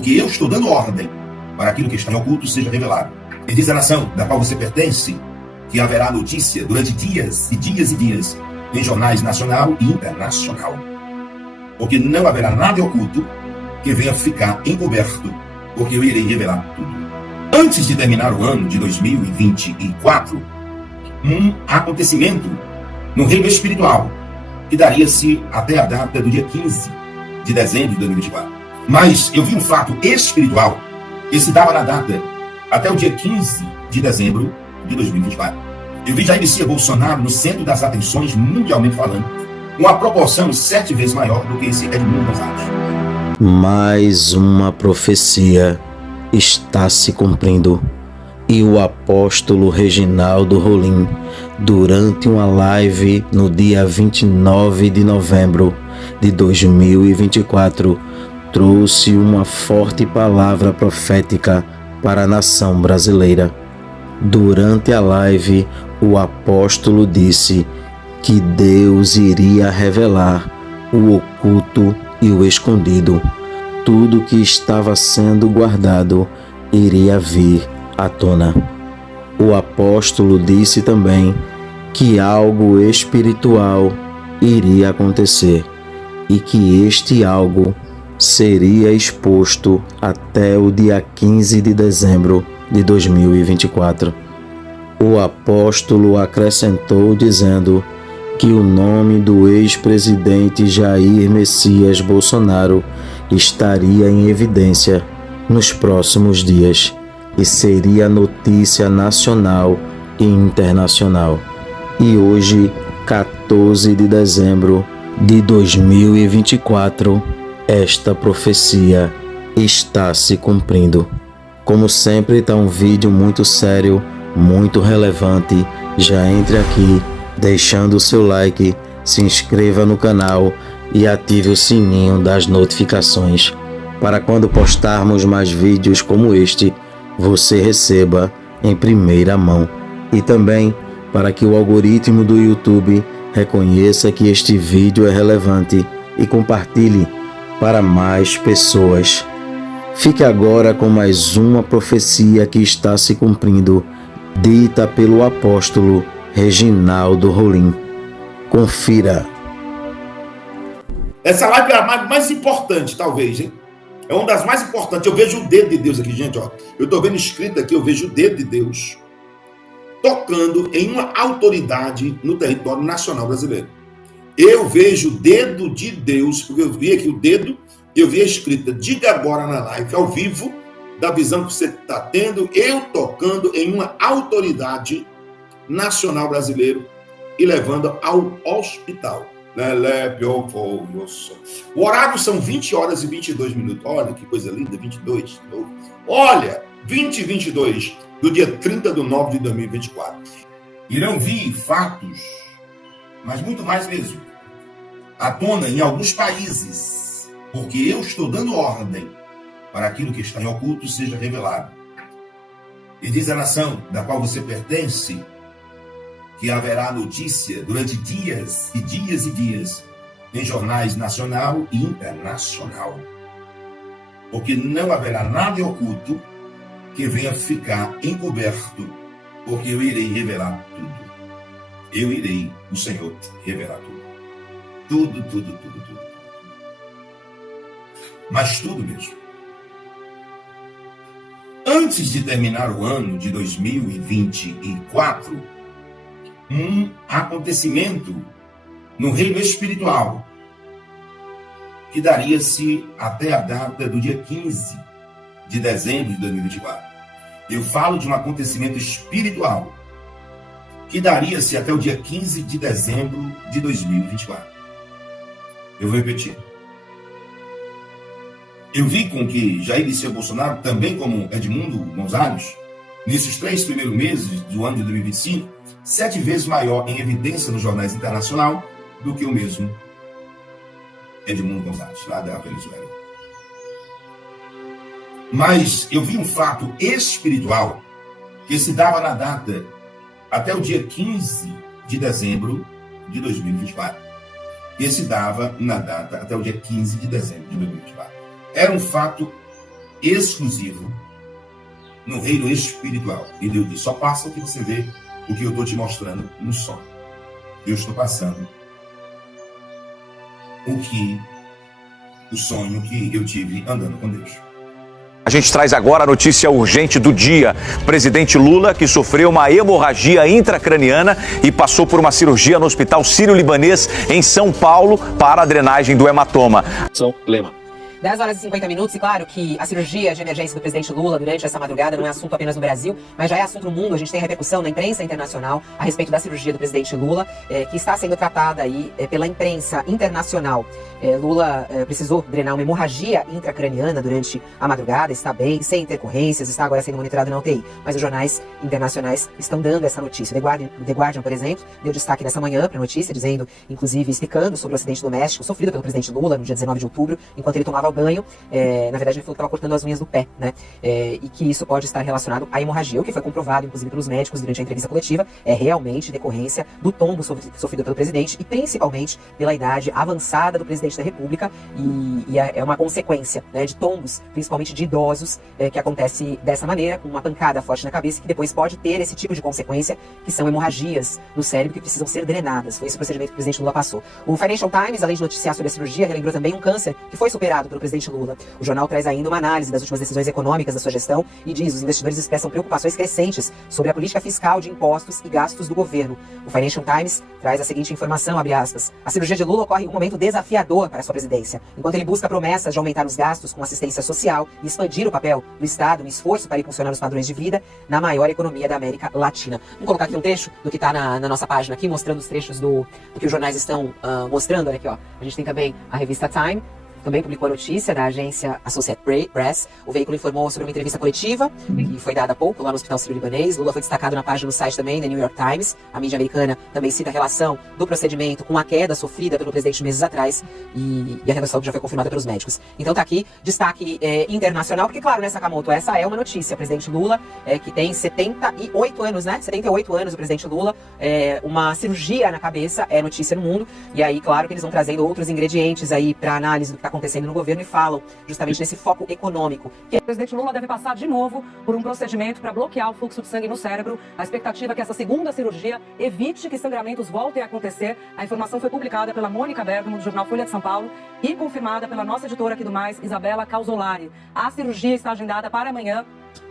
porque eu estou dando ordem para aquilo que está em oculto seja revelado. E diz a nação da qual você pertence que haverá notícia durante dias e dias e dias em jornais nacional e internacional. Porque não haverá nada oculto que venha ficar encoberto, porque eu irei revelar tudo. Antes de terminar o ano de 2024, um acontecimento no reino espiritual que daria-se até a data do dia 15 de dezembro de 2024. Mas eu vi um fato espiritual que se dava na data até o dia 15 de dezembro de 2024. Eu vi Jair Messias Bolsonaro no centro das atenções, mundialmente falando, com uma proporção 7 vezes maior do que esse Edmundo Gonzalez. Mais uma profecia está se cumprindo. E o apóstolo Reginaldo Rolim, durante uma live no dia 29 de novembro de 2024, trouxe uma forte palavra profética para a nação brasileira. Durante a live, o apóstolo disse que Deus iria revelar o oculto e o escondido. Tudo que estava sendo guardado iria vir à tona. O apóstolo disse também que algo espiritual iria acontecer e que este algo seria exposto até o dia 15 de dezembro de 2024. O apóstolo acrescentou dizendo que o nome do ex-presidente Jair Messias Bolsonaro estaria em evidência nos próximos dias e seria notícia nacional e internacional. E hoje, 14 de dezembro de 2024, esta profecia está se cumprindo. Como sempre, está um vídeo muito sério, muito relevante. Já entre aqui, deixando o seu like, se inscreva no canal e ative o sininho das notificações para quando postarmos mais vídeos como este, você receba em primeira mão. E também para que o algoritmo do YouTube reconheça que este vídeo é relevante e compartilhe para mais pessoas. Fique agora com mais uma profecia que está se cumprindo, dita pelo apóstolo Reginaldo Rolim. Confira. Essa live é a mais importante, talvez, hein? É uma das mais importantes. Eu vejo o dedo de Deus aqui, gente, ó. Eu estou vendo escrito aqui, eu vejo o dedo de Deus tocando em uma autoridade no território nacional brasileiro. Eu vejo o dedo de Deus, porque eu vi aqui o dedo, eu vi a escrita, diga agora na live, ao vivo, da visão que você está tendo, eu tocando em uma autoridade nacional brasileiro e levando ao hospital. O horário são 20 horas e 22 minutos. Olha que coisa linda, 22 de novo. Olha, 20 e 22 do dia 30 de nove de 2024. Irão vir fatos, mas muito mais mesmo, à tona em alguns países, porque eu estou dando ordem para aquilo que está em oculto seja revelado. E diz a nação da qual você pertence que haverá notícia durante dias e dias e dias em jornais nacional e internacional. Porque não haverá nada oculto que venha ficar encoberto, porque eu irei revelar tudo. Eu irei, o Senhor, revelar tudo. Tudo, tudo, tudo, tudo. Mas tudo mesmo. Antes de terminar o ano de 2024, um acontecimento no reino espiritual que daria-se até a data do dia 15 de dezembro de 2024. Eu falo de um acontecimento espiritual que daria-se até o dia 15 de dezembro de 2024. Eu vou repetir. Eu vi com que Jair Messias Bolsonaro, também como Edmundo Gonzalez, nesses 3 primeiros meses do ano de 2025, 7 vezes maior em evidência nos jornais internacionais do que o mesmo Edmundo Gonzalez, lá da Venezuela. Mas eu vi um fato espiritual que se dava na data até o dia 15 de dezembro de 2024. Que se dava na data até o dia 15 de dezembro de 2024. Era um fato exclusivo no reino espiritual. E Deus diz, só passa o que você vê, o que eu estou te mostrando no sonho. Eu estou passando o sonho que eu tive andando com Deus. A gente traz agora a notícia urgente do dia. Presidente Lula, que sofreu uma hemorragia intracraniana e passou por uma cirurgia no Hospital Sírio-Libanês em São Paulo para a drenagem do hematoma. São Lema. 10 horas e 50 minutos, e claro que a cirurgia de emergência do presidente Lula durante essa madrugada não é assunto apenas no Brasil, mas já é assunto no mundo. A gente tem repercussão na imprensa internacional a respeito da cirurgia do presidente Lula, que está sendo tratada aí pela imprensa internacional. Lula precisou drenar uma hemorragia intracraniana durante a madrugada, está bem, sem intercorrências, está agora sendo monitorado na UTI. Mas os jornais internacionais estão dando essa notícia. O The Guardian, por exemplo, deu destaque nessa manhã para a notícia, dizendo, inclusive, explicando sobre o acidente doméstico sofrido pelo presidente Lula no dia 19 de outubro, enquanto ele tomava banho. Na verdade, ele falou que estava cortando as unhas do pé, né? E que isso pode estar relacionado à hemorragia. O que foi comprovado, inclusive, pelos médicos durante a entrevista coletiva, é realmente decorrência do tombo sofrido pelo presidente e principalmente pela idade avançada do presidente da República. E é uma consequência, né, de tombos, principalmente de idosos, que acontece dessa maneira, com uma pancada forte na cabeça, que depois pode ter esse tipo de consequência, que são hemorragias no cérebro que precisam ser drenadas. Foi esse procedimento que o presidente Lula passou. O Financial Times, além de noticiar sobre a cirurgia, relembrou também um câncer que foi superado pelo presidente Lula. O jornal traz ainda uma análise das últimas decisões econômicas da sua gestão e diz: os investidores expressam preocupações crescentes sobre a política fiscal de impostos e gastos do governo. O Financial Times traz a seguinte informação, abre aspas: a cirurgia de Lula ocorre em um momento desafiador para a sua presidência, enquanto ele busca promessas de aumentar os gastos com assistência social e expandir o papel do Estado no esforço para impulsionar os padrões de vida na maior economia da América Latina. Vamos colocar aqui um trecho do que está na nossa página aqui, mostrando os trechos do que os jornais estão mostrando. Olha aqui, ó. A gente tem também a revista Time, também publicou a notícia da agência Associated Press. O veículo informou sobre uma entrevista coletiva que foi dada há pouco lá no Hospital Sírio-Libanês. Lula foi destacado na página do site também, The New York Times. A mídia americana também cita a relação do procedimento com a queda sofrida pelo presidente meses atrás e a redação que já foi confirmada pelos médicos. Então tá aqui, destaque internacional, porque claro, né, Sakamoto, essa é uma notícia. O presidente Lula, que tem 78 anos, né? 78 anos o presidente Lula, uma cirurgia na cabeça é notícia no mundo. E aí, claro que eles vão trazendo outros ingredientes aí para análise do que está acontecendo no governo e falam justamente nesse foco econômico. O presidente Lula deve passar de novo por um procedimento para bloquear o fluxo de sangue no cérebro. A expectativa é que essa segunda cirurgia evite que sangramentos voltem a acontecer. A informação foi publicada pela Mônica Bergamo, do jornal Folha de São Paulo, e confirmada pela nossa editora aqui do Mais, Isabela Causolari. A cirurgia está agendada para amanhã,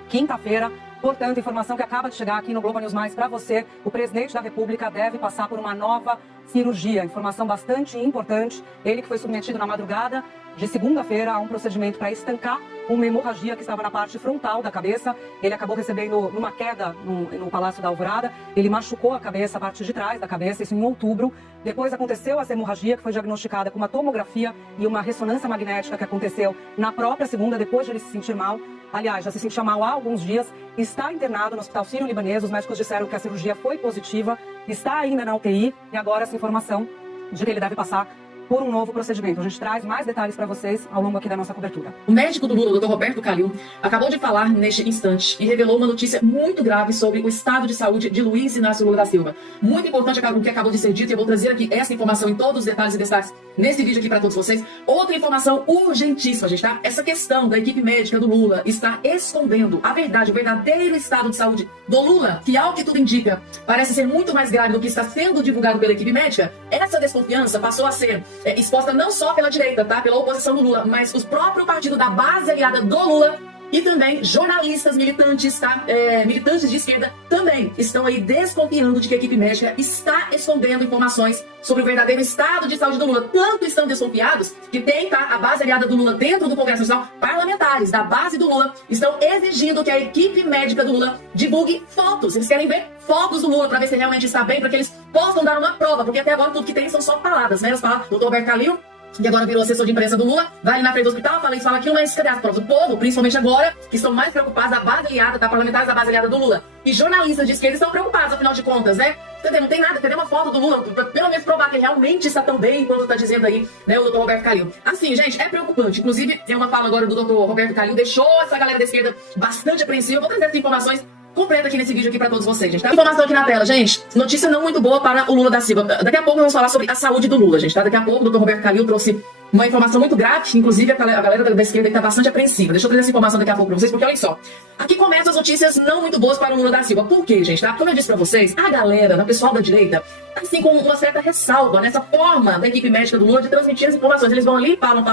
quinta-feira. Portanto, informação que acaba de chegar aqui no Globo News Mais para você: o presidente da República deve passar por uma nova cirurgia. Informação bastante importante. Ele que foi submetido na madrugada de segunda-feira a um procedimento para estancar uma hemorragia que estava na parte frontal da cabeça. Ele acabou recebendo uma queda no Palácio da Alvorada. Ele machucou a cabeça, a parte de trás da cabeça, isso em outubro. Depois aconteceu essa hemorragia, que foi diagnosticada com uma tomografia e uma ressonância magnética, que aconteceu na própria segunda, depois de ele se sentir mal. Aliás, já se sentia mal há alguns dias. Está internado no Hospital Sírio-Libanês. Os médicos disseram que a cirurgia foi positiva. Está ainda na UTI. E agora essa informação de que ele deve passar por um novo procedimento. A gente traz mais detalhes para vocês ao longo aqui da nossa cobertura. O médico do Lula, o Dr. Roberto Calil, acabou de falar neste instante e revelou uma notícia muito grave sobre o estado de saúde de Luiz Inácio Lula da Silva. Muito importante o que acabou de ser dito, e eu vou trazer aqui essa informação em todos os detalhes e destaques nesse vídeo aqui para todos vocês. Outra informação urgentíssima, gente, tá? Essa questão da equipe médica do Lula está escondendo a verdade, o verdadeiro estado de saúde do Lula, que, ao que tudo indica, parece ser muito mais grave do que está sendo divulgado pela equipe médica. Essa desconfiança passou a ser exposta não só pela direita, tá? Pela oposição do Lula, mas o próprio partido da base aliada do Lula e também jornalistas, militantes, tá? Militantes de esquerda também estão aí desconfiando de que a equipe médica está escondendo informações sobre o verdadeiro estado de saúde do Lula. Tanto estão desconfiados que tem, tá, a base aliada do Lula dentro do Congresso Nacional, parlamentares da base do Lula estão exigindo que a equipe médica do Lula divulgue fotos. Eles querem ver fotos do Lula para ver se realmente está bem, para que eles possam dar uma prova, porque até agora tudo que tem são só palavras, né? As palavras do Dr. Roberto Calil, que agora virou assessor de imprensa do Lula, vai ali na frente do hospital, fala isso, fala aquilo, mas cadê as provas? O povo, principalmente agora, que estão mais preocupados, a base aliada, tá? Parlamentares da base aliada do Lula e jornalistas de esquerda estão preocupados, afinal de contas, né? Cadê? Não tem nada, cadê uma foto do Lula? Pra pelo menos provar que realmente está tão bem quanto tá dizendo aí, né, o Dr. Roberto Calil. Assim, gente, é preocupante. Inclusive, tem uma fala agora do Dr. Roberto Calil, deixou essa galera da esquerda bastante apreensiva. Eu vou trazer essas informações completa aqui nesse vídeo aqui pra todos vocês, gente. Tá? Informação aqui na tela, gente. Notícia não muito boa para o Lula da Silva. Daqui a pouco vamos falar sobre a saúde do Lula, gente, tá? Daqui a pouco o Dr. Roberto Calil trouxe uma informação muito grave, inclusive a galera da esquerda está bastante apreensiva. Deixa eu trazer essa informação daqui a pouco para vocês, porque olha só. Aqui começam as notícias não muito boas para o Lula da Silva. Por quê, gente? Tá? Como eu disse para vocês, a galera, o pessoal da direita, assim com uma certa ressalva nessa forma da equipe médica do Lula de transmitir as informações. Eles vão ali, falam,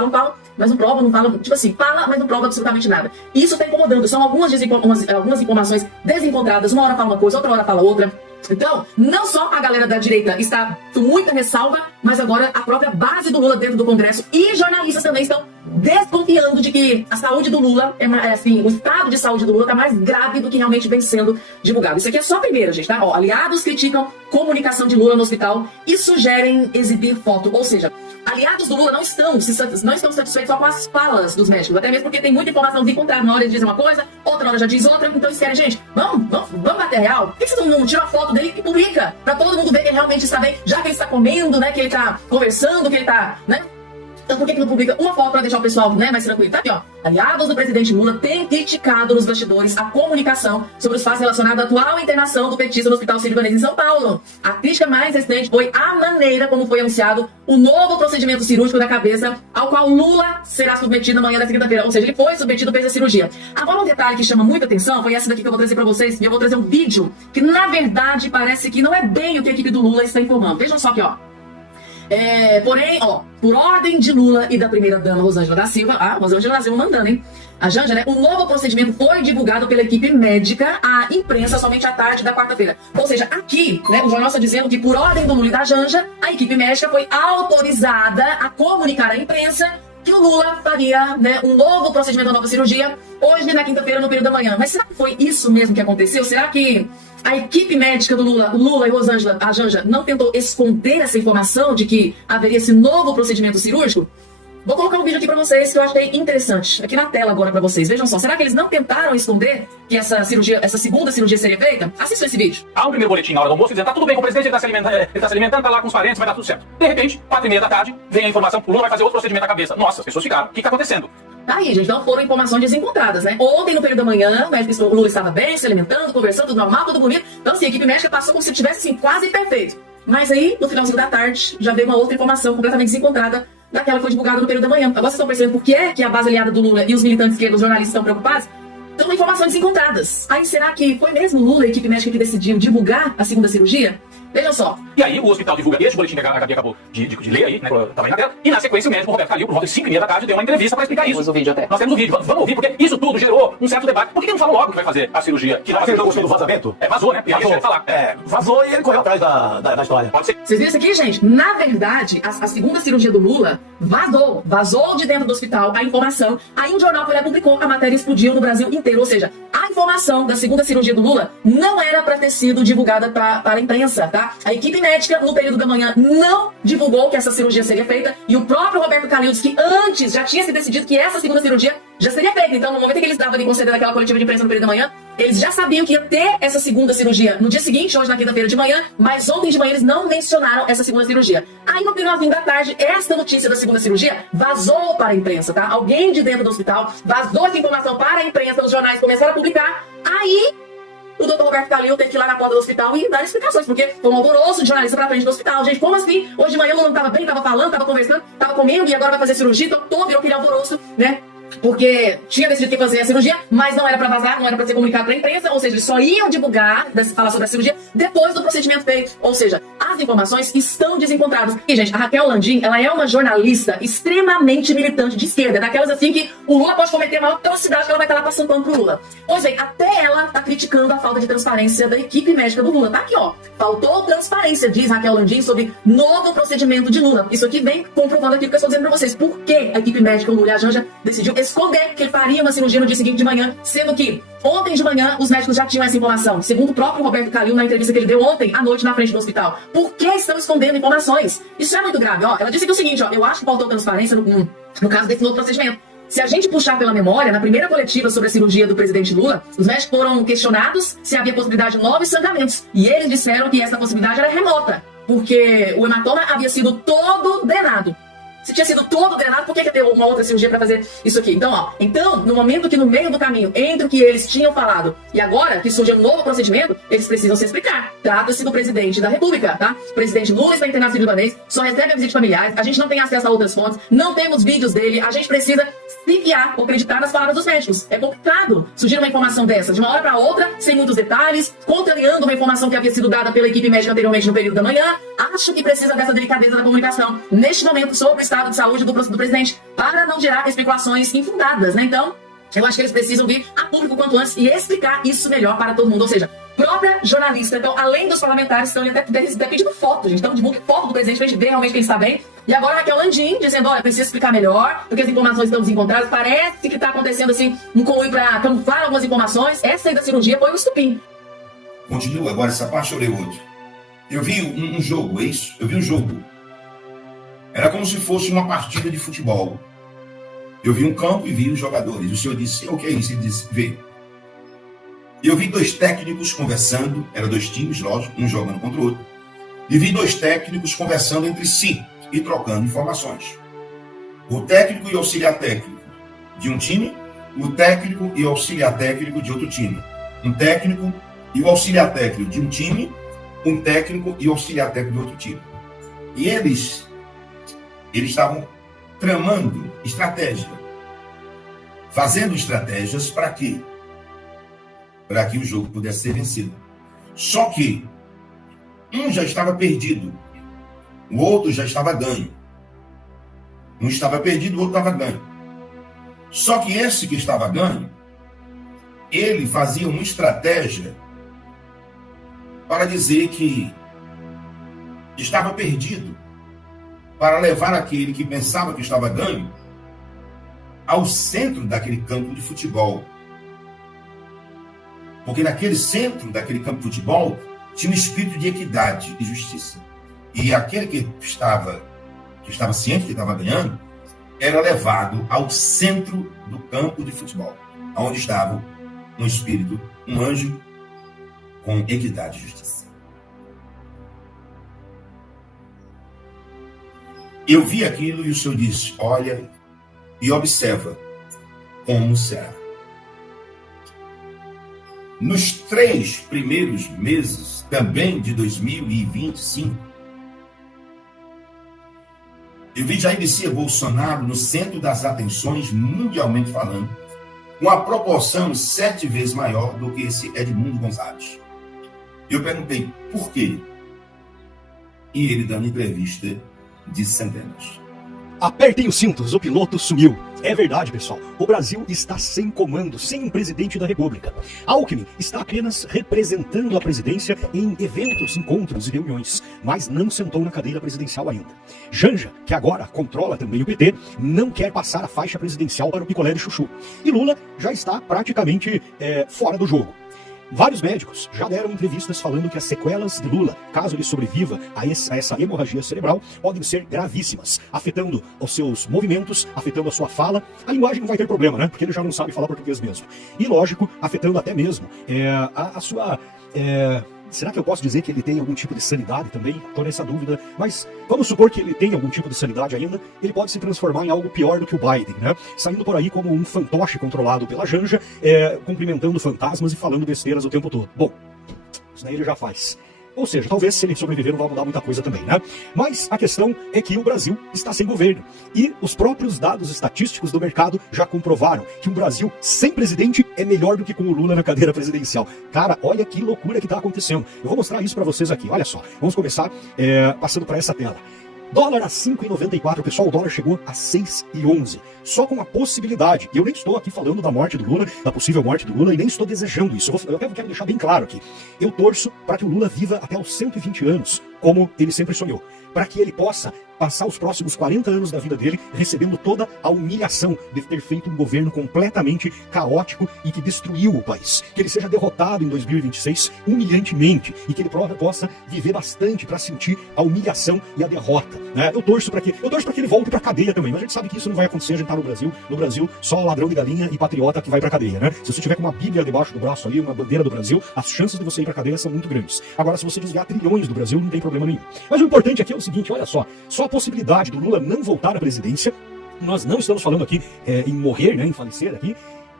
mas não provam, não falam, tipo assim, fala, mas não prova absolutamente nada. E isso está incomodando. São algumas informações desencontradas. Uma hora fala uma coisa, outra hora fala outra. Então, não só a galera da direita está com muita ressalva, mas agora a própria base do Lula dentro do Congresso e jornalistas também estão desconfiando de que a saúde do Lula, o estado de saúde do Lula está mais grave do que realmente vem sendo divulgado. Isso aqui é só a primeira, gente, tá? Ó, aliados criticam comunicação de Lula no hospital e sugerem exibir foto. Ou seja, aliados do Lula não estão satisfeitos só com as falas dos médicos, até mesmo porque tem muita informação desencontrada. Uma hora eles dizem uma coisa, outra hora já diz outra. Então eles querem, gente, vamos bater real. Por que vocês não tiram a foto dele e publica? Pra todo mundo ver que ele realmente está bem, já que ele está comendo, né? Que ele está conversando, que ele está, né? Então por que não publica uma foto para deixar o pessoal, né, mais tranquilo? Tá aqui, ó. Aliados do presidente Lula têm criticado nos bastidores a comunicação sobre os fatos relacionados à atual internação do petista no Hospital Sírio-Libanês em São Paulo. A crítica mais recente foi a maneira como foi anunciado o novo procedimento cirúrgico da cabeça, ao qual Lula será submetido na manhã da segunda-feira. Ou seja, ele foi submetido, fez a cirurgia. Agora um detalhe que chama muita atenção foi essa daqui que eu vou trazer para vocês. E eu vou trazer um vídeo que, na verdade, parece que não é bem o que a equipe do Lula está informando. Vejam só aqui, ó. Porém, ó, por ordem de Lula e da primeira-dama Rosângela da Silva, Rosângela da Silva mandando, hein? A Janja, né? O novo procedimento foi divulgado pela equipe médica à imprensa somente à tarde da quarta-feira. Ou seja, aqui, né, o jornal está dizendo que por ordem do Lula e da Janja, a equipe médica foi autorizada a comunicar à imprensa que o Lula faria, né, um novo procedimento, uma nova cirurgia, hoje na quinta-feira, no período da manhã. Mas será que foi isso mesmo que aconteceu? Será que a equipe médica do Lula e Rosângela, a Janja, não tentou esconder essa informação de que haveria esse novo procedimento cirúrgico? Vou colocar um vídeo aqui pra vocês que eu achei interessante. Aqui na tela agora pra vocês. Vejam só. Será que eles não tentaram esconder que essa segunda cirurgia seria feita? Assista esse vídeo. Há um primeiro boletim na hora do almoço dizendo, tá tudo bem com o presidente, ele tá se alimentando, tá lá com os parentes, vai dar tudo certo. De repente, 4h30 da tarde, vem a informação que o Lula vai fazer outro procedimento na cabeça. Nossa, as pessoas ficaram. O que tá acontecendo? Tá aí, gente. Então foram informações desencontradas, né? Ontem, no período da manhã, o Lula estava bem, se alimentando, conversando, tudo normal, tudo bonito. Então, assim, a equipe médica passou como se tivesse, assim, quase perfeito. Mas aí, no finalzinho da tarde, já veio uma outra informação completamente desencontrada daquela que foi divulgada no período da manhã. Agora vocês estão percebendo por que é que a base aliada do Lula e os militantes esquerdos, os jornalistas, estão preocupados? Então, informações desencontradas. Aí, será que foi mesmo Lula e a equipe médica que decidiu divulgar a segunda cirurgia? Vejam só. E aí o hospital divulga este boletim que a Gabi acabou de ler aí, né? Tava aí na tela. E na sequência o médico Roberto Calil, por volta de 5h30 da tarde, deu uma entrevista para explicar isso. Temos o vídeo até. Nós temos o vídeo. Vamos ouvir, porque isso tudo gerou um certo debate. Por que não falam logo que vai fazer a cirurgia? Que não gostou do vazamento? Vazou, né? E aí ele falar. Vazou e ele correu atrás da história. Pode ser. Vocês viram isso aqui, gente? Na verdade, a segunda cirurgia do Lula vazou de dentro do hospital a informação. Aí um jornal foi lá e publicou, a matéria explodiu no Brasil inteiro. Ou seja, a informação da segunda cirurgia do Lula não era para ter sido divulgada para a imprensa, tá? A equipe médica, no período da manhã, não divulgou que essa cirurgia seria feita. E o próprio Roberto Calil disse que antes já tinha se decidido que essa segunda cirurgia já seria feita. Então, no momento em que eles estavam ali concedendo aquela coletiva de imprensa no período da manhã, eles já sabiam que ia ter essa segunda cirurgia no dia seguinte, hoje na quinta-feira de manhã, mas ontem de manhã eles não mencionaram essa segunda cirurgia. Aí no finalzinho da tarde, essa notícia da segunda cirurgia vazou para a imprensa, tá? Alguém de dentro do hospital vazou essa informação para a imprensa, os jornais começaram a publicar. Aí o doutor Roberto Calil teve que ir lá na porta do hospital e dar explicações, porque foi um alvoroço de jornalista pra frente do hospital. Gente, como assim? Hoje de manhã o Lula não tava bem, tava falando, tava conversando, tava comendo e agora vai fazer cirurgia, então virou aquele alvoroço, né? Porque tinha decidido que fazer a cirurgia, mas não era para vazar, não era para ser comunicado para a imprensa, ou seja, eles só iam divulgar, falar sobre a cirurgia depois do procedimento feito. Ou seja, as informações estão desencontradas. E, gente, a Raquel Landim, ela é uma jornalista extremamente militante de esquerda, daquelas assim que o Lula pode cometer a maior atrocidade que ela vai estar lá passando pano pro Lula. Pois bem, até ela tá criticando a falta de transparência da equipe médica do Lula. Tá aqui, ó. Faltou transparência, diz Raquel Landim, sobre novo procedimento de Lula. Isso aqui vem comprovando aquilo que eu estou dizendo para vocês. Por que a equipe médica, o Lula e a Janja, decidiu esconder que ele faria uma cirurgia no dia seguinte de manhã, sendo que ontem de manhã os médicos já tinham essa informação, segundo o próprio Roberto Calil na entrevista que ele deu ontem à noite na frente do hospital. Por que estão escondendo informações? Isso é muito grave, ó. Ela disse que o seguinte, ó, eu acho que faltou transparência no caso desse novo procedimento. Se a gente puxar pela memória, na primeira coletiva sobre a cirurgia do presidente Lula, os médicos foram questionados se havia possibilidade de novos sangramentos. E eles disseram que essa possibilidade era remota, porque o hematoma havia sido todo drenado. Se tinha sido todo drenado, por que ia ter uma outra cirurgia para fazer isso aqui? Então, no momento que no meio do caminho, entre o que eles tinham falado e agora que surgiu um novo procedimento, eles precisam se explicar. Trata-se do presidente da República, tá? O presidente Lula está internado no Sírio-Libanês, só recebe a visita de familiares, a gente não tem acesso a outras fontes, não temos vídeos dele, a gente precisa se fiar ou acreditar nas palavras dos médicos. É complicado surgir uma informação dessa, de uma hora para outra, sem muitos detalhes, contrariando uma informação que havia sido dada pela equipe médica anteriormente no período da manhã. Acho que precisa dessa delicadeza da comunicação neste momento sobre o estado de saúde do presidente, para não gerar especulações infundadas, né? Então, eu acho que eles precisam vir a público quanto antes e explicar isso melhor para todo mundo. Ou seja, própria jornalista, então, além dos parlamentares, estão até pedindo foto, gente. Então, divulgue foto do presidente pra gente ver realmente quem está bem. E agora a Raquel Landim dizendo, olha, precisa explicar melhor, porque as informações estão desencontradas. Parece que está acontecendo, assim, um conluio para camuflar algumas informações. Essa aí da cirurgia foi um estupim. Continua agora essa parte, eu leio hoje. Eu vi um jogo, é isso? Eu vi um jogo. Era como se fosse uma partida de futebol. Eu vi um campo e vi os jogadores. O senhor disse, o que é isso? Ele disse, vê. Eu vi dois técnicos conversando, eram dois times, lógico, um jogando contra o outro. E vi dois técnicos conversando entre si e trocando informações. O técnico e o auxiliar técnico de um time, o técnico e o auxiliar técnico de outro time. Um técnico e o auxiliar técnico de um time, um técnico e o auxiliar técnico de outro time. E eles estavam tramando estratégia, fazendo estratégias para quê? Para que o jogo pudesse ser vencido. Só que um já estava perdido, o outro já estava ganho. Um estava perdido, o outro estava ganho. Só que esse que estava ganho, ele fazia uma estratégia para dizer que estava perdido, para levar aquele que pensava que estava ganho ao centro daquele campo de futebol. Porque naquele centro daquele campo de futebol tinha um espírito de equidade e justiça. E aquele que estava ciente que estava ganhando era levado ao centro do campo de futebol, onde estava um espírito, um anjo com equidade e justiça. Eu vi aquilo e o Senhor disse, olha e observa como será. Nos 3 primeiros meses, também de 2025, eu vi Jair Messias Bolsonaro no centro das atenções, mundialmente falando, com a proporção 7 vezes maior do que esse Edmundo Gonçalves. Eu perguntei por quê? E ele dando entrevista de centenas. Apertem os cintos, o piloto sumiu. É verdade, pessoal. O Brasil está sem comando, sem um presidente da República. Alckmin está apenas representando a presidência em eventos, encontros e reuniões, mas não sentou na cadeira presidencial ainda. Janja, que agora controla também o PT, não quer passar a faixa presidencial para o picolé de chuchu. E Lula já está praticamente fora do jogo. Vários médicos já deram entrevistas falando que as sequelas de Lula, caso ele sobreviva a essa hemorragia cerebral, podem ser gravíssimas, afetando os seus movimentos, afetando a sua fala. A linguagem não vai ter problema, né? Porque ele já não sabe falar português mesmo. E, lógico, afetando até mesmo a sua... Será que eu posso dizer que ele tem algum tipo de sanidade também? Estou nessa dúvida. Mas vamos supor que ele tenha algum tipo de sanidade ainda. Ele pode se transformar em algo pior do que o Biden, né? Saindo por aí como um fantoche controlado pela Janja, cumprimentando fantasmas e falando besteiras o tempo todo. Bom, isso daí ele já faz. Ou seja, talvez se ele sobreviver não vai mudar muita coisa também, né? Mas a questão é que o Brasil está sem governo. E os próprios dados estatísticos do mercado já comprovaram que um Brasil sem presidente é melhor do que com o Lula na cadeira presidencial. Cara, olha que loucura que está acontecendo. Eu vou mostrar isso para vocês aqui, olha só. Vamos começar passando para essa tela. Dólar a 5,94, pessoal, o dólar chegou a 6,11. Só com a possibilidade, e eu nem estou aqui falando da morte do Lula, da possível morte do Lula, e nem estou desejando isso. Eu quero deixar bem claro aqui. Eu torço para que o Lula viva até os 120 anos, como ele sempre sonhou. Para que ele possa passar os próximos 40 anos da vida dele recebendo toda a humilhação de ter feito um governo completamente caótico e que destruiu o país. Que ele seja derrotado em 2026 humilhantemente e que ele possa viver bastante para sentir a humilhação e a derrota, né? Eu torço para que ele volte para a cadeia também, mas a gente sabe que isso não vai acontecer, a gente tá no Brasil. No Brasil, só ladrão de galinha e patriota que vai para a cadeia, né? Se você tiver com uma bíblia debaixo do braço ali, uma bandeira do Brasil, as chances de você ir para a cadeia são muito grandes. Agora, se você desviar trilhões do Brasil, não tem problema. problema nenhum. Mas o importante aqui é o seguinte, olha só a possibilidade do Lula não voltar à presidência, nós não estamos falando aqui em morrer, né, em falecer aqui,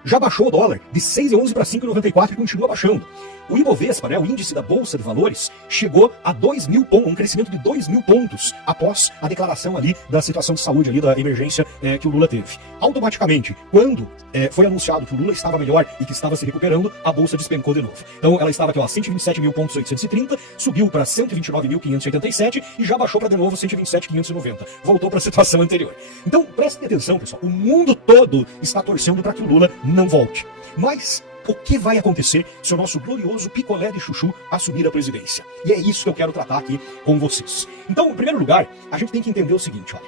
já baixou o dólar de 6,11 para 5,94 e continua baixando. O Ibovespa, né, o índice da Bolsa de Valores, chegou a 2.000 pontos, um crescimento de 2.000 pontos após a declaração ali da situação de saúde ali, da emergência que o Lula teve. Automaticamente, quando foi anunciado que o Lula estava melhor e que estava se recuperando, a Bolsa despencou de novo. Então ela estava aqui, ó, 127.830, subiu para 129.587 e já baixou para de novo 127.590. Voltou para a situação anterior. Então prestem atenção, pessoal, o mundo todo está torcendo para que o Lula não volte. Mas o que vai acontecer se o nosso glorioso picolé de chuchu assumir a presidência? E é isso que eu quero tratar aqui com vocês. Então, em primeiro lugar, a gente tem que entender o seguinte, olha.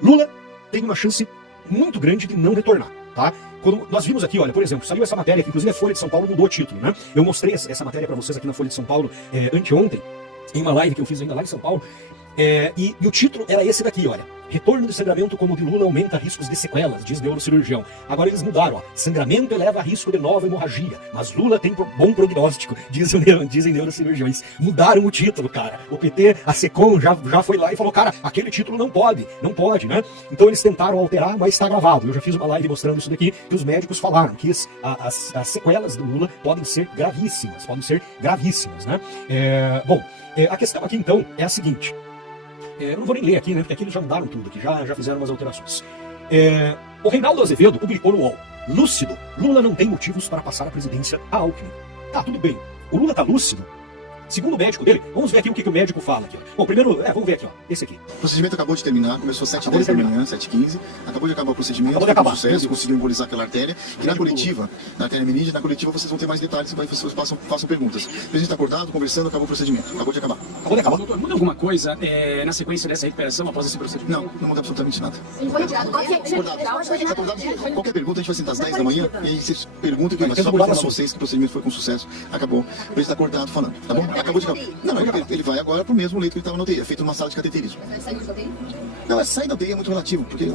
Lula tem uma chance muito grande de não retornar, tá? Quando nós vimos aqui, olha, por exemplo, saiu essa matéria, que inclusive a Folha de São Paulo mudou o título, né? Eu mostrei essa matéria para vocês aqui na Folha de São Paulo anteontem, em uma live que eu fiz ainda lá em São Paulo, e o título era esse daqui, olha. Retorno de sangramento como o de Lula aumenta riscos de sequelas, diz neurocirurgião. Agora eles mudaram, ó. Sangramento eleva risco de nova hemorragia, mas Lula tem bom prognóstico, dizem neurocirurgiões. Mudaram o título, cara. O PT, a Secom, já foi lá e falou, cara, aquele título não pode, né? Então eles tentaram alterar, mas está gravado. Eu já fiz uma live mostrando isso daqui, que os médicos falaram que as sequelas do Lula podem ser gravíssimas, né? A questão aqui então é a seguinte. Eu não vou nem ler aqui, né? Porque aqui eles já mudaram tudo, aqui já fizeram umas alterações. O Reinaldo Azevedo publicou no UOL: lúcido, Lula não tem motivos para passar a presidência a Alckmin. Tá, tudo bem. O Lula tá lúcido? Segundo o médico dele, vamos ver aqui o que o médico fala aqui. Bom, primeiro, vamos ver aqui, ó. Esse aqui. O procedimento acabou de terminar, começou às 7h10 da manhã, 7h15. Acabou de acabar o procedimento, acabou de acabar. Sucesso, conseguiu embolizar aquela artéria. E na coletiva, na artéria meninge, na coletiva vocês vão ter mais detalhes, vocês façam perguntas. O presidente está acordado, conversando, acabou o procedimento. Acabou de acabar. Doutor, muda alguma coisa na sequência dessa recuperação após esse procedimento? Não muda absolutamente nada. Acordado. Qualquer pergunta, a gente vai sentar às 10 da manhã e aí vocês perguntam, mas só para informar vocês que o procedimento foi com sucesso. Acabou. O presidente está acordado falando, tá bom? Acabou de acabar. Não, ele vai agora pro mesmo leito que ele estava na UTI, é feito numa sala de cateterismo. Ele saiu da UTI? Não, sair da UTI é muito relativo, porque...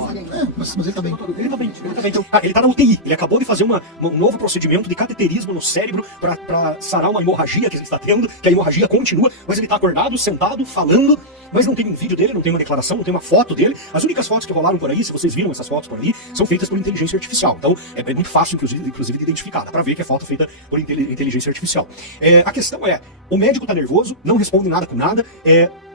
mas ele tá bem. Ele tá bem. Então, ele tá na UTI, ele acabou de fazer um novo procedimento de cateterismo no cérebro para sarar uma hemorragia que ele está tendo, que a hemorragia continua, mas ele tá acordado, sentado, falando, mas não tem um vídeo dele, não tem uma declaração, não tem uma foto dele. As únicas fotos que rolaram por aí, se vocês viram essas fotos por aí, são feitas por inteligência artificial. Então, é muito fácil, inclusive de identificar. Dá pra ver que é foto feita por inteligência artificial. A questão é, o médico tá nervoso, não responde nada com nada,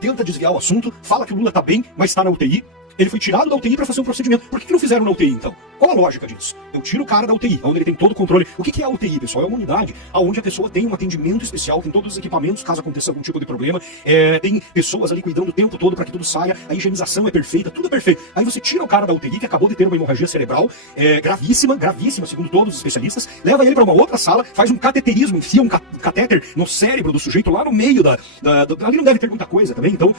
tenta desviar o assunto, fala que o Lula tá bem, mas tá na UTI. Ele foi tirado da UTI para fazer um procedimento. Por que não fizeram na UTI, então? Qual a lógica disso? Eu tiro o cara da UTI, onde ele tem todo o controle. O que é a UTI, pessoal? É uma unidade onde a pessoa tem um atendimento especial, tem todos os equipamentos, caso aconteça algum tipo de problema. Tem pessoas ali cuidando o tempo todo para que tudo saia. A higienização é perfeita, tudo é perfeito. Aí você tira o cara da UTI, que acabou de ter uma hemorragia cerebral, gravíssima, segundo todos os especialistas, leva ele para uma outra sala, faz um cateterismo, enfia um catéter no cérebro do sujeito, lá no meio ali não deve ter muita coisa também, então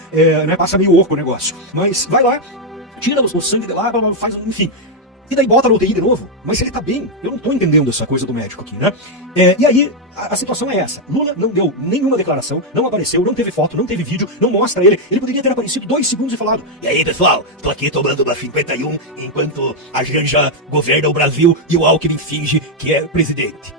passa meio oco o negócio. Mas vai lá, tira o sangue de lá, faz, enfim. E daí bota na UTI de novo. Mas ele tá bem. Eu não tô entendendo essa coisa do médico aqui, né? E aí, a situação é essa. Lula não deu nenhuma declaração, não apareceu, não teve foto, não teve vídeo, não mostra ele. Ele poderia ter aparecido 2 segundos e falado: e aí, pessoal, tô aqui tomando uma 51 enquanto a Janja governa o Brasil e o Alckmin finge que é presidente.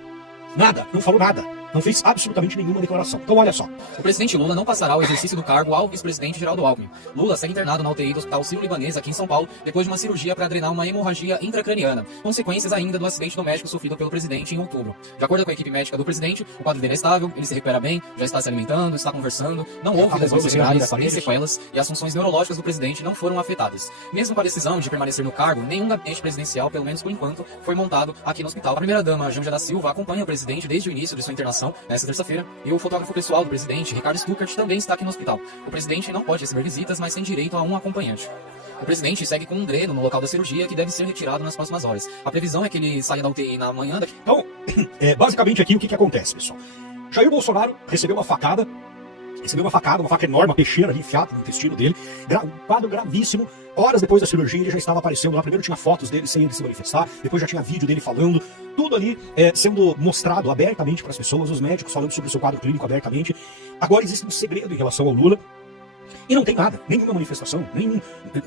Nada, não falou nada. Não fez absolutamente nenhuma declaração. Então olha só. O presidente Lula não passará o exercício do cargo ao vice-presidente Geraldo Alckmin. Lula segue internado na UTI do Hospital Sírio-Libanês aqui em São Paulo, depois de uma cirurgia para drenar uma hemorragia intracraniana, consequências ainda do acidente doméstico sofrido pelo presidente em outubro. De acordo com a equipe médica do presidente, o quadro dele é estável, ele se recupera bem, já está se alimentando, está conversando, não houve lesões cerebrais, nem sequelas, e as funções neurológicas do presidente não foram afetadas. Mesmo com a decisão de permanecer no cargo, nenhum gabinete presidencial, pelo menos por enquanto, foi montado aqui no hospital. A primeira-dama, Janja da Silva, acompanha o presidente desde o início de sua internação, nesta terça-feira, e o fotógrafo pessoal do presidente, Ricardo Stuckert, também está aqui no hospital. O presidente não pode receber visitas, mas tem direito a um acompanhante. O presidente segue com um dreno no local da cirurgia que deve ser retirado nas próximas horas. A previsão é que ele saia da UTI na manhã daqui. Então, basicamente aqui o que acontece, pessoal? Jair Bolsonaro recebeu uma faca enorme, uma peixeira ali enfiada no intestino dele, um quadro gravíssimo. Horas depois da cirurgia ele já estava aparecendo lá. Primeiro tinha fotos dele sem ele se manifestar, depois já tinha vídeo dele falando, tudo ali sendo mostrado abertamente para as pessoas, os médicos falando sobre o seu quadro clínico abertamente. Agora existe um segredo em relação ao Lula, e não tem nada, nenhuma manifestação,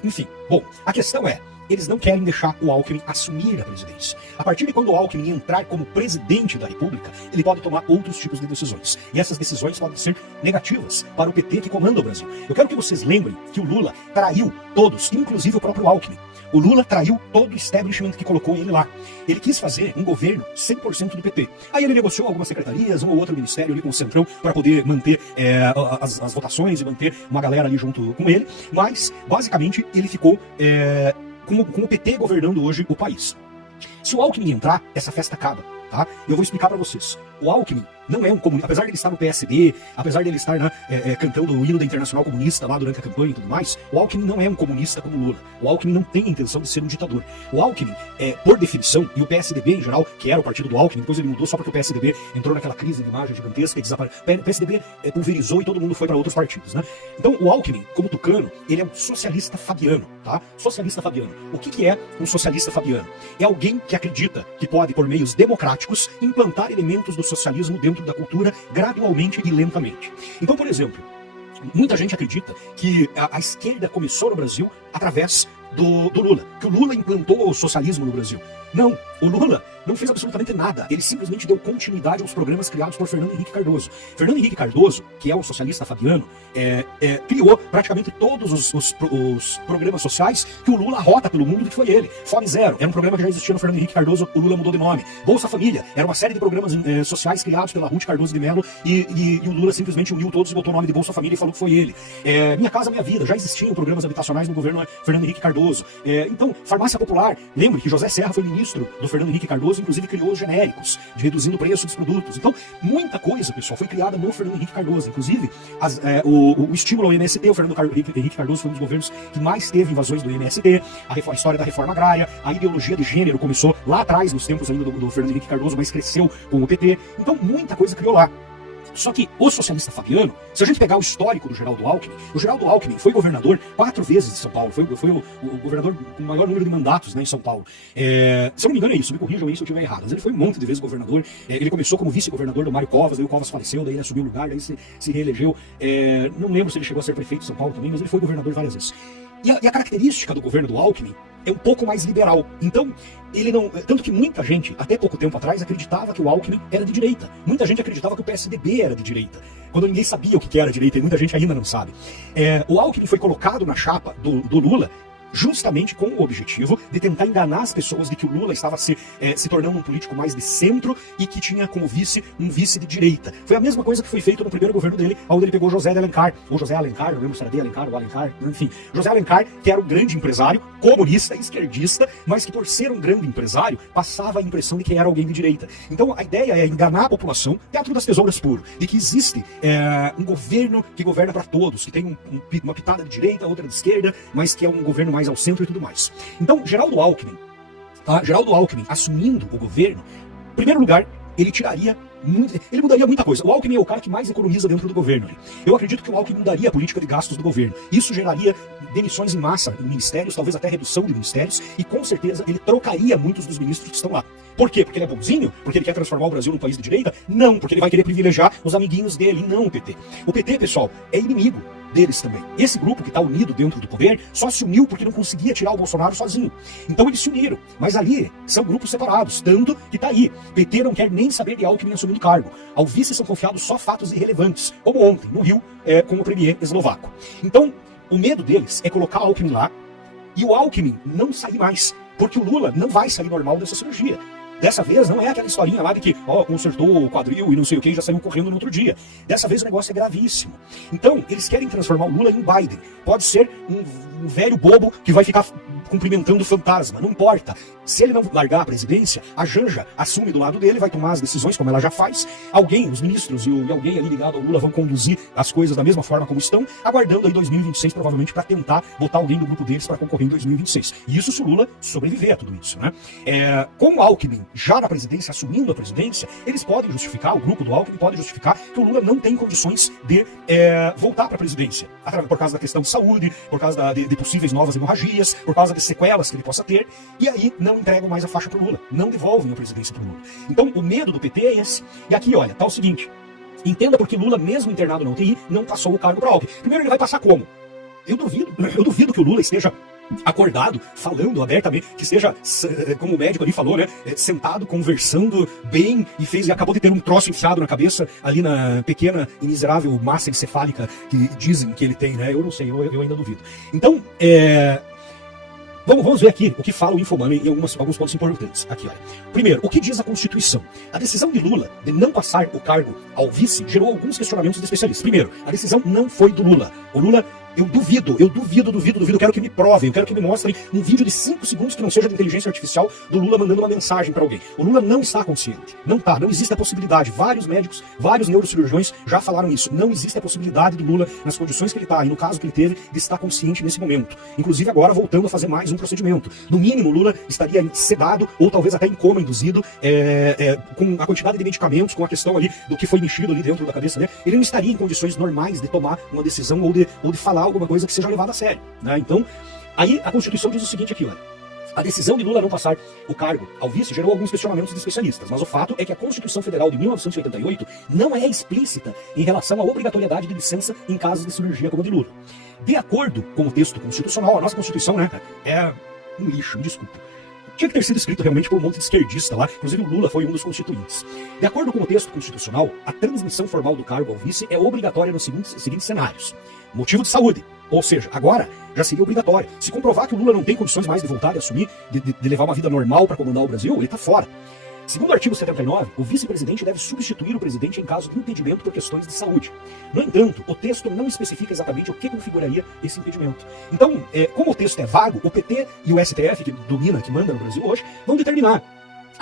enfim. Bom, a questão é, eles não querem deixar o Alckmin assumir a presidência. A partir de quando o Alckmin entrar como presidente da República, ele pode tomar outros tipos de decisões. E essas decisões podem ser negativas para o PT que comanda o Brasil. Eu quero que vocês lembrem que o Lula traiu todos, inclusive o próprio Alckmin. O Lula traiu todo o establishment que colocou ele lá. Ele quis fazer um governo 100% do PT. Aí ele negociou algumas secretarias, um ou outro ministério ali com o Centrão para poder manter as votações e manter uma galera ali junto com ele. Mas, basicamente, ele ficou com o PT governando hoje o país. Se o Alckmin entrar, essa festa acaba, tá? Eu vou explicar para vocês. O Alckmin não é um comunista, apesar de ele estar no PSB, apesar de ele estar cantando o hino da Internacional Comunista lá durante a campanha e tudo mais, o Alckmin não é um comunista como Lula. O Alckmin não tem a intenção de ser um ditador. O Alckmin, por definição, e o PSDB em geral, que era o partido do Alckmin, depois ele mudou só porque o PSDB entrou naquela crise de imagem gigantesca e desapareceu. O PSDB pulverizou e todo mundo foi para outros partidos, né? Então o Alckmin, como tucano, ele é um socialista fabiano, tá? Socialista fabiano. O que é um socialista fabiano? É alguém que acredita que pode, por meios democráticos, implantar elementos do socialismo dentro da cultura gradualmente e lentamente. Então, por exemplo, muita gente acredita que a esquerda começou no Brasil através do Lula, que o Lula implantou o socialismo no Brasil. Não, o Lula não fez absolutamente nada. Ele simplesmente deu continuidade aos programas criados por Fernando Henrique Cardoso. Fernando Henrique Cardoso, que é um socialista fabiano, criou praticamente todos os programas sociais que o Lula arrota pelo mundo, que foi ele. Fome Zero era um programa que já existia no Fernando Henrique Cardoso, o Lula mudou de nome. Bolsa Família era uma série de programas sociais criados pela Ruth Cardoso de Mello e o Lula simplesmente uniu todos e botou o nome de Bolsa Família e falou que foi ele. Minha Casa Minha Vida, já existiam programas habitacionais no governo Fernando Henrique Cardoso. Então, Farmácia Popular, lembre que José Serra foi ministro do Fernando Henrique Cardoso, inclusive criou os genéricos, de reduzindo o preço dos produtos. Então, muita coisa, pessoal, foi criada no Fernando Henrique Cardoso. Inclusive, o estímulo ao MST, o Fernando Henrique Cardoso foi um dos governos que mais teve invasões do MST, a história da reforma agrária, a ideologia de gênero começou lá atrás, nos tempos ainda do Fernando Henrique Cardoso, mas cresceu com o PT. Então, muita coisa criou lá. Só que o socialista fabiano, se a gente pegar o histórico do Geraldo Alckmin, o Geraldo Alckmin foi governador 4 vezes de São Paulo, foi o governador com o maior número de mandatos, né, em São Paulo. Se eu não me engano é isso, me corrijam aí se eu estiver errado, mas ele foi um monte de vezes governador. Ele começou como vice-governador do Mário Covas, aí o Covas faleceu, daí ele assumiu o lugar, daí se reelegeu. Não lembro se ele chegou a ser prefeito de São Paulo também, mas ele foi governador várias vezes. E a característica do governo do Alckmin é um pouco mais liberal. Então, ele não... Tanto que muita gente, até pouco tempo atrás, acreditava que o Alckmin era de direita. Muita gente acreditava que o PSDB era de direita, quando ninguém sabia o que era direita, e muita gente ainda não sabe. O Alckmin foi colocado na chapa do Lula justamente com o objetivo de tentar enganar as pessoas de que o Lula estava se tornando um político mais de centro e que tinha como vice um vice de direita. Foi a mesma coisa que foi feito no primeiro governo dele, onde ele pegou José de Alencar, ou José Alencar, não lembro se era de Alencar ou Alencar, enfim, José Alencar, que era um grande empresário, comunista, esquerdista, mas que por ser um grande empresário, passava a impressão de que era alguém de direita. Então a ideia é enganar a população, teatro das tesouras puro, de que existe um governo que governa para todos, que tem uma pitada de direita, outra de esquerda, mas que é um governo mais ao centro e tudo mais. Então, Geraldo Alckmin assumindo o governo, em primeiro lugar, ele mudaria muita coisa. O Alckmin é o cara que mais economiza dentro do governo. Eu acredito que o Alckmin mudaria a política de gastos do governo. Isso geraria demissões em massa em ministérios, talvez até redução de ministérios, e com certeza ele trocaria muitos dos ministros que estão lá. Por quê? Porque ele é bonzinho? Porque ele quer transformar o Brasil num país de direita? Não, porque ele vai querer privilegiar os amiguinhos dele, não o PT. O PT, pessoal, é inimigo deles também. Esse grupo que está unido dentro do poder só se uniu porque não conseguia tirar o Bolsonaro sozinho. Então eles se uniram. Mas ali são grupos separados, tanto que está aí. PT não quer nem saber de Alckmin assumindo cargo. Ao vice são confiados só fatos irrelevantes, como ontem, no Rio, com o premier eslovaco. Então, o medo deles é colocar Alckmin lá e o Alckmin não sair mais, porque o Lula não vai sair normal dessa cirurgia. Dessa vez não é aquela historinha lá de que, consertou o quadril e não sei o que, e já saiu correndo no outro dia. Dessa vez o negócio é gravíssimo. Então, eles querem transformar o Lula em Biden. Pode ser um velho bobo que vai ficar cumprimentando o fantasma, não importa. Se ele não largar a presidência, a Janja assume do lado dele, vai tomar as decisões como ela já faz. Alguém, os ministros e alguém ali ligado ao Lula vão conduzir as coisas da mesma forma como estão, aguardando aí 2026 provavelmente para tentar botar alguém do grupo deles para concorrer em 2026. E isso se o Lula sobreviver a tudo isso, né? Com o Alckmin já na presidência, assumindo a presidência, eles podem justificar, o grupo do Alckmin pode justificar que o Lula não tem condições de voltar para a presidência, por causa da questão de saúde, por causa de possíveis novas hemorragias, por causa de sequelas que ele possa ter, e aí não entregam mais a faixa para o Lula, não devolvem a presidência para o Lula. Então o medo do PT é esse. E aqui, olha, tá o seguinte, entenda porque Lula, mesmo internado na UTI, não passou o cargo para Alckmin. Primeiro, ele vai passar como? Eu duvido que o Lula esteja acordado, falando abertamente, que esteja, como o médico ali falou, né, sentado, conversando bem, e acabou de ter um troço enfiado na cabeça, ali na pequena e miserável massa encefálica que dizem que ele tem, né? Eu não sei, eu ainda duvido. Então, vamos ver aqui o que fala o Infomoney em alguns pontos importantes. Aqui, olha. Primeiro, o que diz a Constituição? A decisão de Lula de não passar o cargo ao vice gerou alguns questionamentos de especialistas. Primeiro, a decisão não foi do Lula. O Lula, eu duvido, quero que me provem, eu quero que me mostrem um vídeo de 5 segundos que não seja de inteligência artificial do Lula mandando uma mensagem para alguém. O Lula não está consciente. Não existe a possibilidade. Vários médicos, vários neurocirurgiões já falaram isso. Não existe a possibilidade do Lula, nas condições que ele está, e no caso que ele teve, de estar consciente nesse momento. Inclusive agora voltando a fazer mais um procedimento. No mínimo, o Lula estaria sedado, ou talvez até em coma induzido, com a quantidade de medicamentos, com a questão ali do que foi mexido ali dentro da cabeça dele. Ele não estaria em condições normais de tomar uma decisão ou de falar alguma coisa que seja levada a sério, né? Então, aí a Constituição diz o seguinte aqui, olha. A decisão de Lula não passar o cargo ao vice gerou alguns questionamentos de especialistas, mas o fato é que a Constituição Federal de 1988 não é explícita em relação à obrigatoriedade de licença em casos de cirurgia como a de Lula. De acordo com o texto constitucional, a nossa Constituição, né, é um lixo, me desculpa. Tinha que ter sido escrito realmente por um monte de esquerdista lá, inclusive o Lula foi um dos constituintes. De acordo com o texto constitucional, a transmissão formal do cargo ao vice é obrigatória nos seguintes cenários. Motivo de saúde, ou seja, agora já seria obrigatório. Se comprovar que o Lula não tem condições mais de voltar a assumir, de levar uma vida normal para comandar o Brasil, ele está fora. Segundo o artigo 79, o vice-presidente deve substituir o presidente em caso de impedimento por questões de saúde. No entanto, o texto não especifica exatamente o que configuraria esse impedimento. Então, como o texto é vago, o PT e o STF, que manda no Brasil hoje, vão determinar.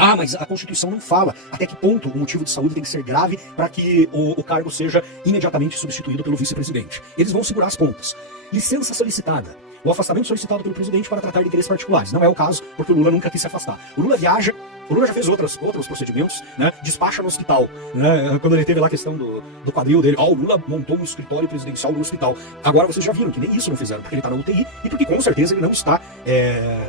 Ah, mas a Constituição não fala até que ponto o motivo de saúde tem que ser grave para que o cargo seja imediatamente substituído pelo vice-presidente. Eles vão segurar as pontas. Licença solicitada. O afastamento solicitado pelo presidente para tratar de interesses particulares. Não é o caso, porque o Lula nunca quis se afastar. O Lula viaja, o Lula já fez outros procedimentos, né? Despacha no hospital, né? Quando ele teve lá a questão do quadril dele, o Lula montou um escritório presidencial no hospital. Agora vocês já viram que nem isso não fizeram, porque ele está na UTI e porque com certeza ele não está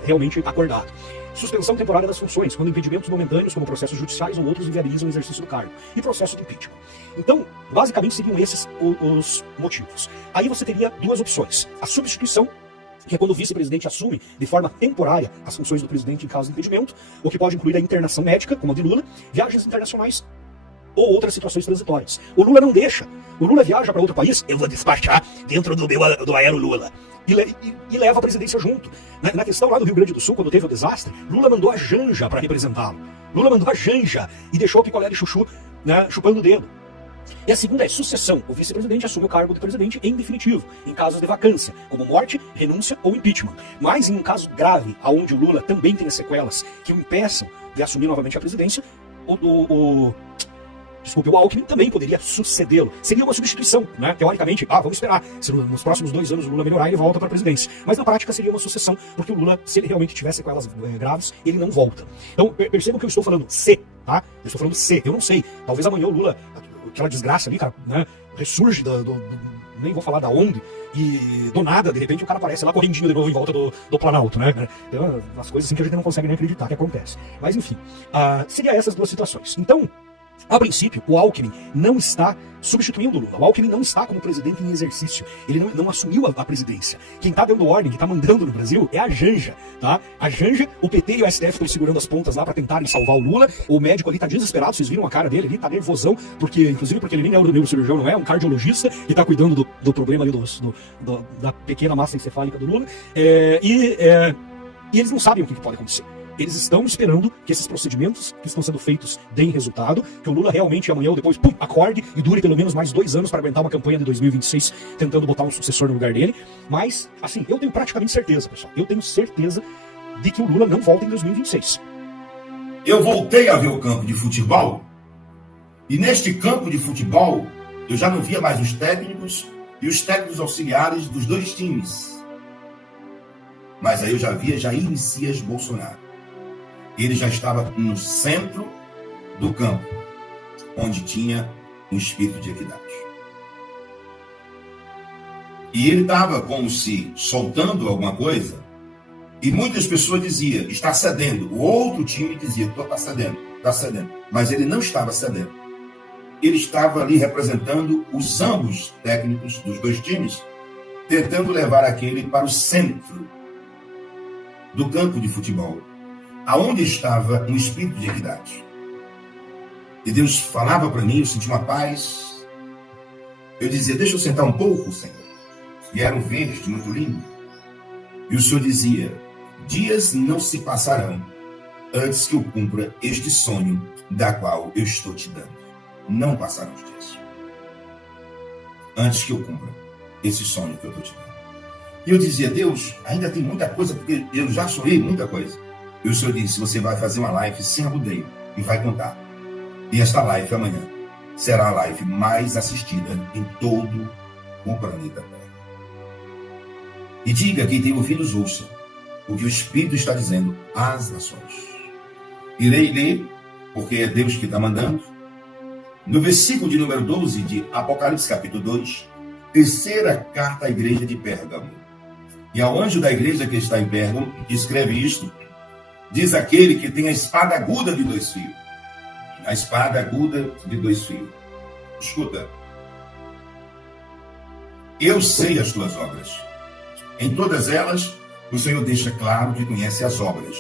realmente acordado. Suspensão temporária das funções, quando impedimentos momentâneos, como processos judiciais ou outros, inviabilizam o exercício do cargo. E processo de impeachment. Então, basicamente seriam esses os motivos. Aí você teria duas opções. A substituição, que é quando o vice-presidente assume de forma temporária as funções do presidente em caso de impedimento, o que pode incluir a internação médica, como a de Lula, viagens internacionais ou outras situações transitórias. O Lula não deixa. O Lula viaja para outro país, eu vou despachar dentro do aero Lula. E leva a presidência junto. Na questão lá do Rio Grande do Sul, quando teve o desastre, Lula mandou a Janja para representá-lo. Lula mandou a Janja e deixou o picolé de chuchu, né, chupando o dedo. E a segunda é sucessão. O vice-presidente assume o cargo de presidente em definitivo, em casos de vacância, como morte, renúncia ou impeachment. Mas em um caso grave, onde o Lula também tem sequelas que o impeçam de assumir novamente a presidência, o Alckmin também poderia sucedê-lo. Seria uma substituição, né? Teoricamente, vamos esperar. Se nos próximos 2 anos o Lula melhorar, ele volta para a presidência. Mas na prática seria uma sucessão, porque o Lula, se ele realmente tiver sequelas graves, ele não volta. Então, percebam que eu estou falando se, tá? Eu estou falando se, eu não sei. Talvez amanhã o Lula, aquela desgraça ali, cara, né? Ressurge nem vou falar da onde, e do nada, de repente, o cara aparece lá correndinho de novo em volta do Planalto, né? Tem umas coisas assim que a gente não consegue nem acreditar que acontece. Mas enfim, seria essas duas situações. Então, a princípio, o Alckmin não está substituindo o Lula. O Alckmin não está como presidente em exercício. Ele não assumiu a presidência. Quem está dando ordem, quem está mandando no Brasil é a Janja, tá? A Janja, o PT e o STF estão segurando as pontas lá para tentarem salvar o Lula. O médico ali está desesperado, vocês viram a cara dele ali, tá nervosão, inclusive porque ele nem é um neurocirurgião, não é um cardiologista que está cuidando do problema ali da pequena massa encefálica do Lula. E eles não sabem o que pode acontecer. Eles estão esperando que esses procedimentos que estão sendo feitos deem resultado, que o Lula realmente amanhã ou depois, acorde e dure pelo menos mais 2 anos para aguentar uma campanha de 2026 tentando botar um sucessor no lugar dele. Mas, assim, eu tenho praticamente certeza, pessoal. Eu tenho certeza de que o Lula não volta em 2026. Eu voltei a ver o campo de futebol e neste campo de futebol eu já não via mais os técnicos e os técnicos auxiliares dos 2 times. Mas aí eu já via Jair Messias Bolsonaro. Ele já estava no centro do campo, onde tinha um espírito de equidade. E ele estava como se soltando alguma coisa, e muitas pessoas diziam, está cedendo. O outro time dizia, está cedendo, está cedendo. Mas ele não estava cedendo. Ele estava ali representando os ambos técnicos dos 2 times, tentando levar aquele para o centro do campo de futebol, aonde estava um espírito de equidade. E Deus falava para mim, eu senti uma paz. Eu dizia, deixa eu sentar um pouco, Senhor. E era um verde muito lindo. E o Senhor dizia, dias não se passarão antes que eu cumpra este sonho da qual eu estou te dando. Não passarão os dias antes que eu cumpra esse sonho que eu estou te dando. E eu dizia, Deus, ainda tem muita coisa, porque eu já sonhei muita coisa. E o Senhor disse, você vai fazer uma live sem arrudeio e vai contar. E esta live amanhã será a live mais assistida em todo o planeta Terra. E diga, quem tem ouvidos, ouça o que o Espírito está dizendo às nações. Irei ler, porque é Deus que está mandando. No versículo de número 12 de Apocalipse capítulo 2, terceira carta à igreja de Pérgamo. E ao anjo da igreja que está em Pérgamo, escreve isto, diz aquele que tem a espada aguda de 2 fios. A espada aguda de 2 fios. Escuta. Eu sei as tuas obras. Em todas elas, o Senhor deixa claro que conhece as obras.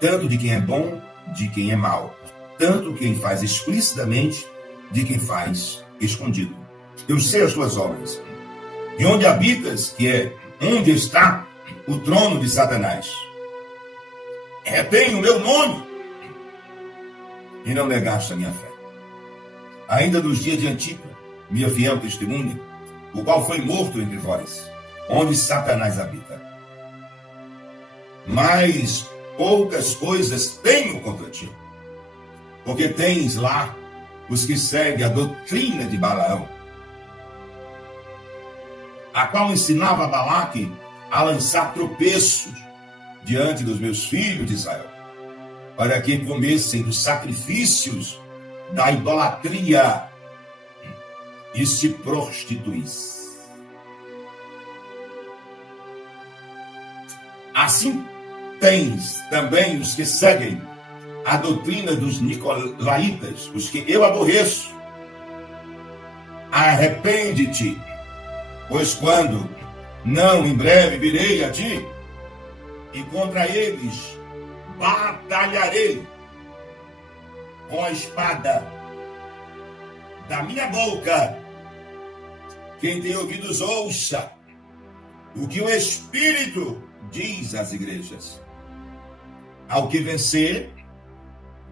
Tanto de quem é bom, de quem é mau. Tanto quem faz explicitamente, de quem faz escondido. Eu sei as tuas obras. E onde habitas, que é onde está o trono de Satanás. Retém o meu nome e não negaste a minha fé. Ainda nos dias de Antipa, minha fiel testemunha, o qual foi morto entre vós, onde Satanás habita. Mas poucas coisas tenho contra ti, porque tens lá os que seguem a doutrina de Balaão, a qual ensinava a Balaque a lançar tropeços diante dos meus filhos de Israel, para que comessem dos sacrifícios da idolatria e se prostituíssem. Assim tens também os que seguem a doutrina dos nicolaítas, os que eu aborreço. Arrepende-te, pois quando não, em breve virei a ti, e contra eles batalharei com a espada da minha boca. Quem tem ouvidos, ouça o que o Espírito diz às igrejas. Ao que vencer,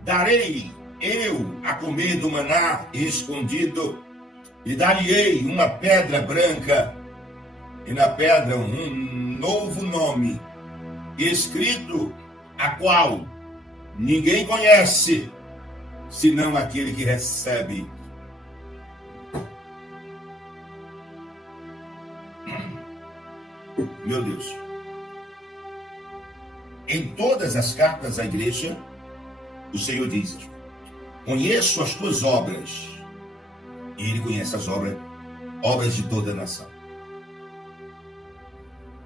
darei eu a comer do maná escondido, e dar-lhe-ei uma pedra branca, e na pedra um novo nome, escrito, a qual ninguém conhece, senão aquele que recebe. Meu Deus. Em todas as cartas à igreja, o Senhor diz, conheço as tuas obras. E Ele conhece as obras de toda a nação.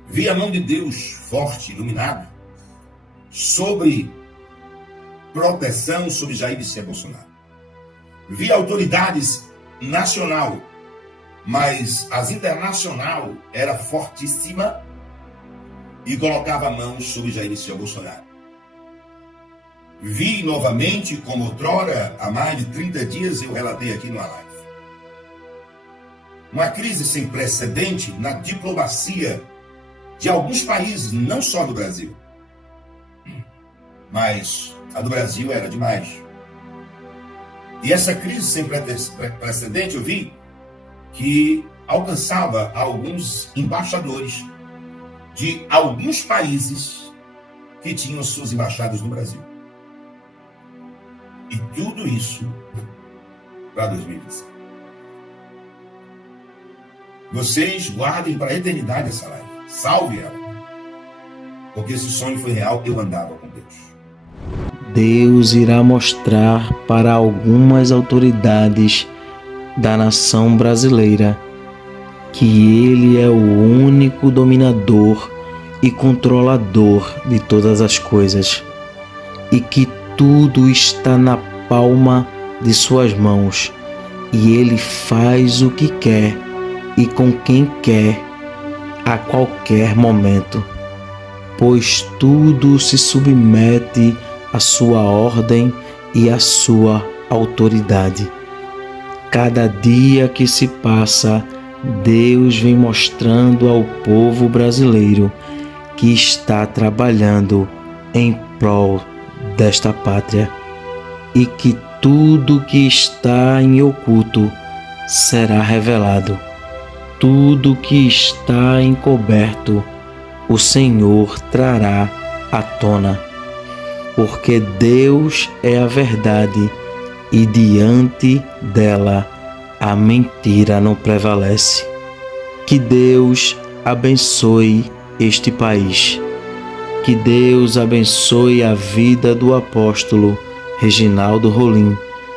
Vi a mão de Deus forte, iluminada, sobre proteção sobre Jair Messias Bolsonaro. Vi autoridades nacional, mas as internacional era fortíssima e colocava mãos sobre Jair Messias Bolsonaro. Vi novamente, como outrora, há mais de 30 dias, eu relatei aqui numa live, uma crise sem precedente na diplomacia de alguns países, não só do Brasil. Mas a do Brasil era demais. E essa crise sem precedente, eu vi que alcançava alguns embaixadores de alguns países que tinham suas embaixadas no Brasil. E tudo isso para 2025. Vocês guardem para a eternidade essa live. Salve ela. Porque esse sonho foi real, eu andava com Deus. Deus irá mostrar para algumas autoridades da nação brasileira que Ele é o único dominador e controlador de todas as coisas e que tudo está na palma de suas mãos e Ele faz o que quer e com quem quer a qualquer momento. pois tudo se submete à sua ordem e à sua autoridade. Cada dia que se passa, Deus vem mostrando ao povo brasileiro que está trabalhando em prol desta pátria e que tudo que está em oculto será revelado. Tudo que está encoberto, o Senhor trará à tona. Porque Deus é a verdade e diante dela a mentira não prevalece. Que Deus abençoe este país. Que Deus abençoe a vida do apóstolo Reginaldo Rolim,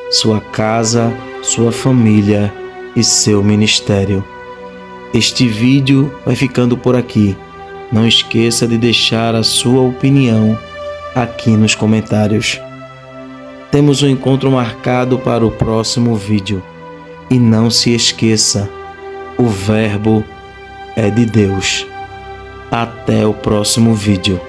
sua casa, sua família e seu ministério. Este vídeo vai ficando por aqui. Não esqueça de deixar a sua opinião aqui nos comentários. Temos um encontro marcado para o próximo vídeo. E não se esqueça, o Verbo é de Deus. Até o próximo vídeo.